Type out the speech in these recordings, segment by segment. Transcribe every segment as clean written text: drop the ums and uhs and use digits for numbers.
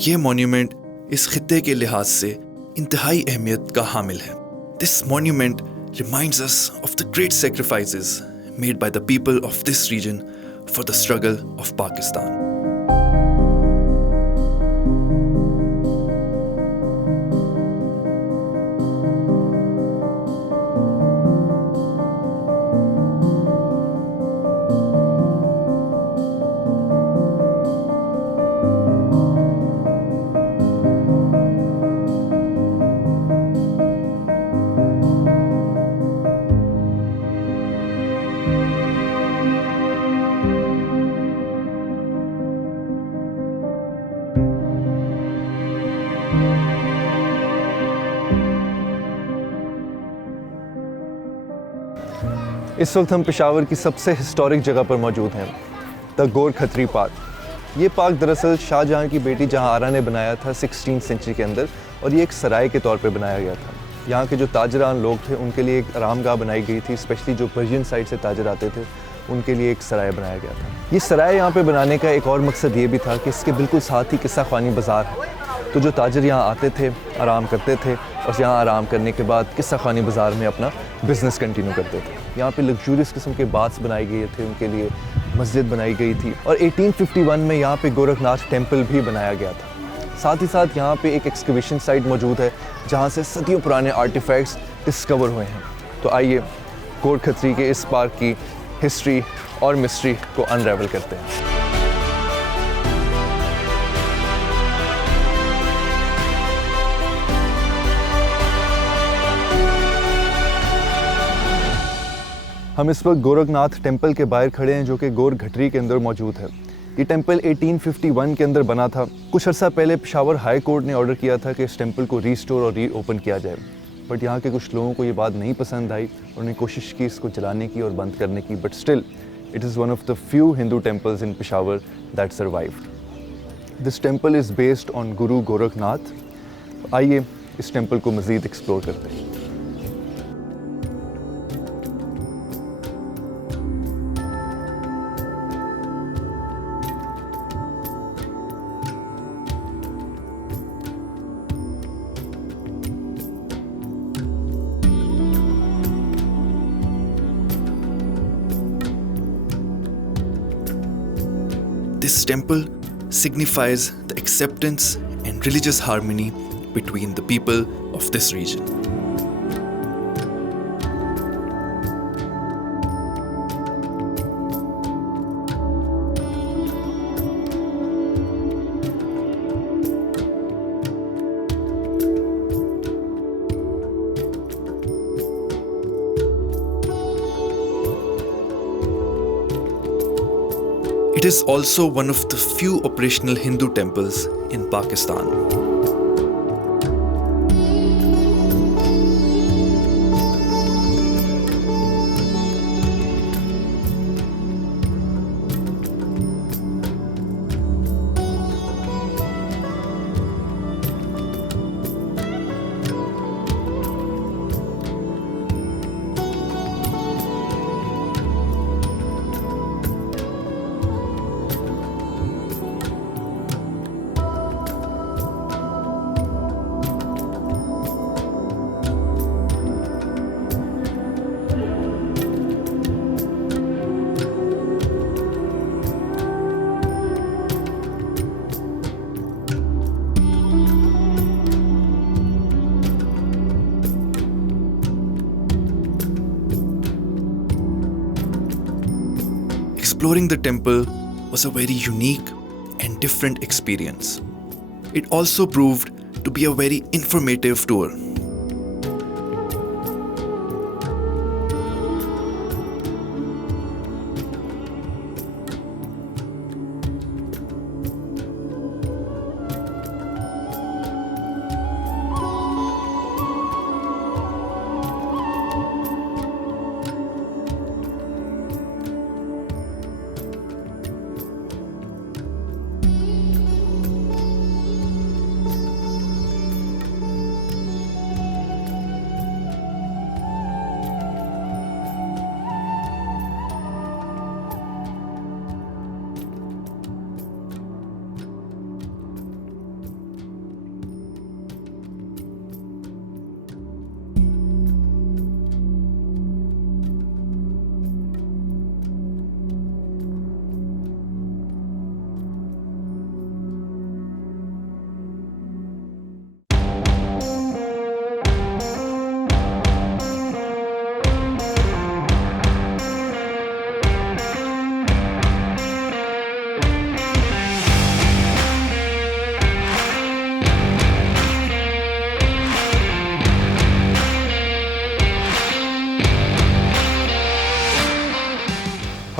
ये मॉन्यूमेंट इस खित्ते के लिहाज से इंतहाई अहमियत का हामिल है। This monument reminds us of the great sacrifices made by the people of this region for the struggle of Pakistan. इस वक्त हम पेशावर की सबसे हिस्टोरिक जगह पर मौजूद हैं, द गोर खत्री पार्क। ये पार्क दरअसल शाहजहां की बेटी जहांआरा ने बनाया था 16th सेंचुरी के अंदर, और ये एक सराय के तौर पे बनाया गया था। यहाँ के जो ताजरान लोग थे उनके लिए एक आरामगाह बनाई गई थी, स्पेशली जो पर्शियन साइड से ताजर आते थे उनके लिए एक सराय बनाया गया था। ये सराय यहाँ पे बनाने का एक और मकसद ये भी था कि इसके बिल्कुल साथ ही किस्सा ख़वानी बाज़ार है, तो जो ताजर यहाँ आते थे, आराम करते थे, और यहाँ आराम करने के बाद किस्सा ख़वानी बाज़ार में अपना बिज़नेस कंटिन्यू करते थे। यहाँ पे लग्जूरियस किस्म के बाथ्स बनाए गए थे, उनके लिए मस्जिद बनाई गई थी, और 1851 में यहाँ पे गोरखनाथ टेम्पल भी बनाया गया था। साथ ही साथ यहाँ पे एक एक्सकवेशन साइट मौजूद है जहाँ से सदियों पुराने आर्टिफैक्ट्स डिस्कवर हुए हैं। तो आइए गोर खत्री के इस पार्क की हिस्ट्री और मिस्ट्री को अनरेवल करते हैं। हम इस वक्त गोरखनाथ टेम्पल के बाहर खड़े हैं, जो कि गोर खत्री के अंदर मौजूद है। ये टेम्पल 1851 के अंदर बना था। कुछ अर्सा पहले पेशावर हाई कोर्ट ने ऑर्डर किया था कि इस टेम्पल को रीस्टोर और रीओपन किया जाए, बट यहाँ के कुछ लोगों को ये बात नहीं पसंद आई और उन्होंने कोशिश की इसको जलाने की और बंद करने की, but still it is one of the few Hindu temples in Peshawar that survived. This temple is based on गुरु गोरखनाथ। आइए इस टेम्पल को मज़ीद एक्सप्लोर करते हैं। This temple signifies the acceptance and religious harmony between the people of this region. It is also one of the few operational Hindu temples in Pakistan. Exploring the temple was a very unique and different experience. It also proved to be a very informative tour.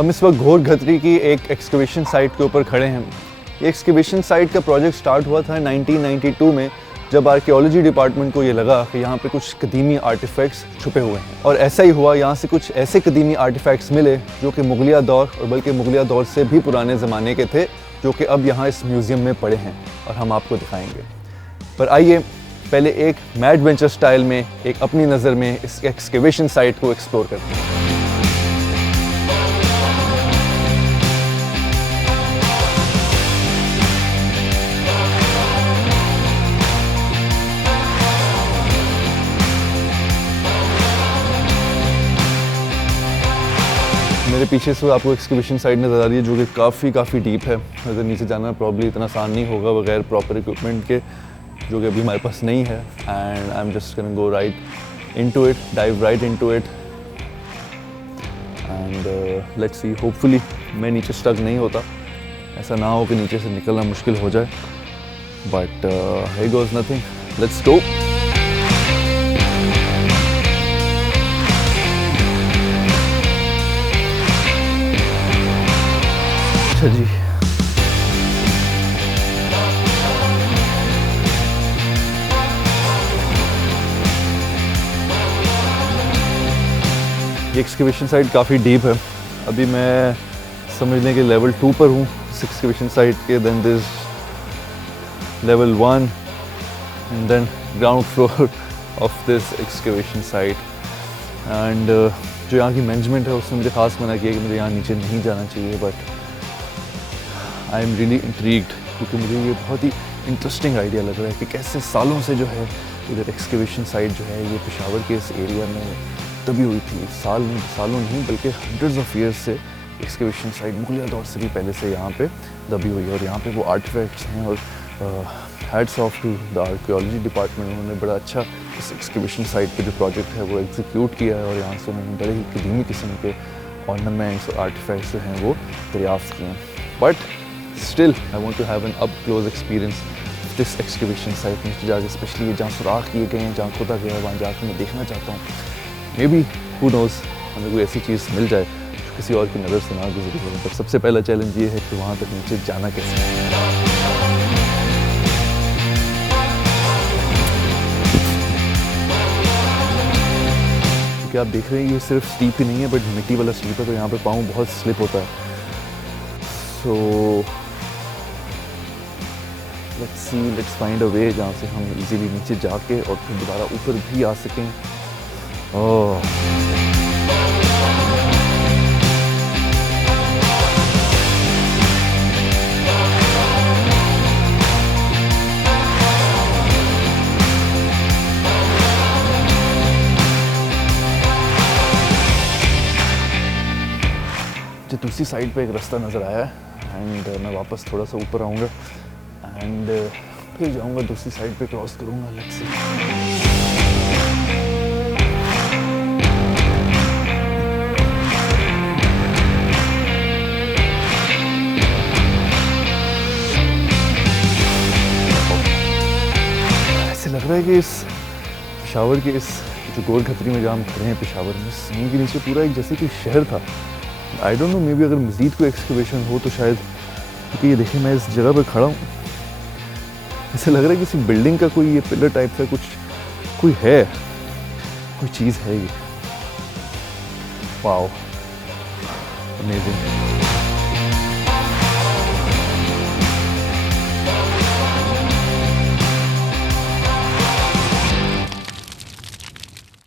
हम इस वक्त घोर खतरी की एक excavation site के ऊपर खड़े हैं। ये एक्सकवेशन साइट का प्रोजेक्ट स्टार्ट हुआ था 1992 में, जब आर्कियोलॉजी डिपार्टमेंट को ये लगा कि यहाँ पे कुछ कदीमी आर्टिफैक्ट्स छुपे हुए हैं। और ऐसा ही हुआ, यहाँ से कुछ ऐसे कदीमी आर्टिफैक्ट्स मिले जो कि मुगलिया दौर और बल्कि मुगलिया दौर से भी पुराने ज़माने के थे, जो कि अब यहाँ इस म्यूज़ियम में पड़े हैं और हम आपको दिखाएंगे। पर आइए पहले एक मैड वेंचर स्टाइल में एक अपनी नज़र में इस एक्सकवेशन साइट को एक्सप्लोर करते हैं। मेरे पीछे से आपको एक्सकवेशन साइट नज़र आ रही है जो कि काफ़ी डीप है। अगर नीचे जाना प्रॉब्ली इतना आसान नहीं होगा बगैर प्रॉपर इक्विपमेंट के, जो कि अभी हमारे पास नहीं है। And I am just gonna go right into it, dive right into it and let's see, hopefully मैं नीचे स्टक नहीं होता। ऐसा ना हो कि नीचे से निकलना मुश्किल हो जाए, but here goes nothing, let's go. अच्छा जी, ये एक्सकवेशन साइट काफ़ी डीप है। अभी मैं समझने के लेवल 2 पर हूँ इस एक्सकवेशन साइट के। Then this level 1 and then ground floor of this excavation site. And जो यहाँ की मैनेजमेंट है उसने मुझे ख़ास मना किया कि मुझे यहाँ नीचे नहीं जाना चाहिए, but I am really intrigued, क्योंकि मुझे ये बहुत ही इंटरेस्टिंग आइडिया लग रहा है कि कैसे सालों से जो है इधर एक्सकवेशन साइट जो है ये पेशावर के इस एरिया में दबी हुई थी। सालों नहीं बल्कि हंड्रेड्स ऑफ ईयर्स से एक्सकवेशन साइट मुगलिया दौर से भी पहले से यहाँ पे दबी हुई है। और यहाँ पे वो आर्टिफैक्ट्स हैं और heads of to the archaeology department, उन्होंने बड़ा अच्छा इस एक्सकवेशन साइट पे जो प्रोजेक्ट है वो एग्जीक्यूट किया है। और यहाँ से उन्होंने बड़े ही कदीमी किस्म के ऑर्नामेंट्स और आर्टिफैक्ट्स जो हैं वो दरियाफ्त किए हैं। But still I want to have an up close experience this excavation site. नीचे जाके स्पेशली ये जहाँ सुराख किए गए हैं, जहाँ खोदा गया है, वहाँ जाकर मैं देखना चाहता हूँ। मे बी हू नोज़ हमें कोई ऐसी चीज़ मिल जाए जो किसी और की नज़र से ना गुजरी हो। पर सबसे पहला चैलेंज ये है कि वहाँ तक नीचे जाना कैसे है। क्योंकि आप देख रहे हैं ये सिर्फ स्टीप ही नहीं है बट मिट्टी वाला स्टीप है, तो यहाँ पे पाँव बहुत स्लिप होता है। सो लेट्स फाइंड अ वे जहाँ से हम इजीली नीचे जाके और फिर दोबारा ऊपर भी आ सकें। ओह जो दूसरी साइड पे एक रास्ता नज़र आया है एंड मैं वापस थोड़ा सा ऊपर आऊँगा एंड फिर जाऊँगा दूसरी साइड पे क्रॉस करूँगा। Let's see. ऐसे लग रहा है कि इस पेशावर के इस जो गोर खतरी में जहाँ हम खड़े हैं पेशावर में, ज़मीन के नीचे पूरा एक जैसे कि शहर था। I don't know, may be अगर मज़ीद कोई एक्सकवेशन हो तो शायद, क्योंकि ये देखिए मैं इस जगह पर खड़ा हूँ, ऐसे लग रहा है किसी बिल्डिंग का कोई ये पिलर टाइप का कुछ कोई है, कोई चीज़ है ये। Wow, amazing.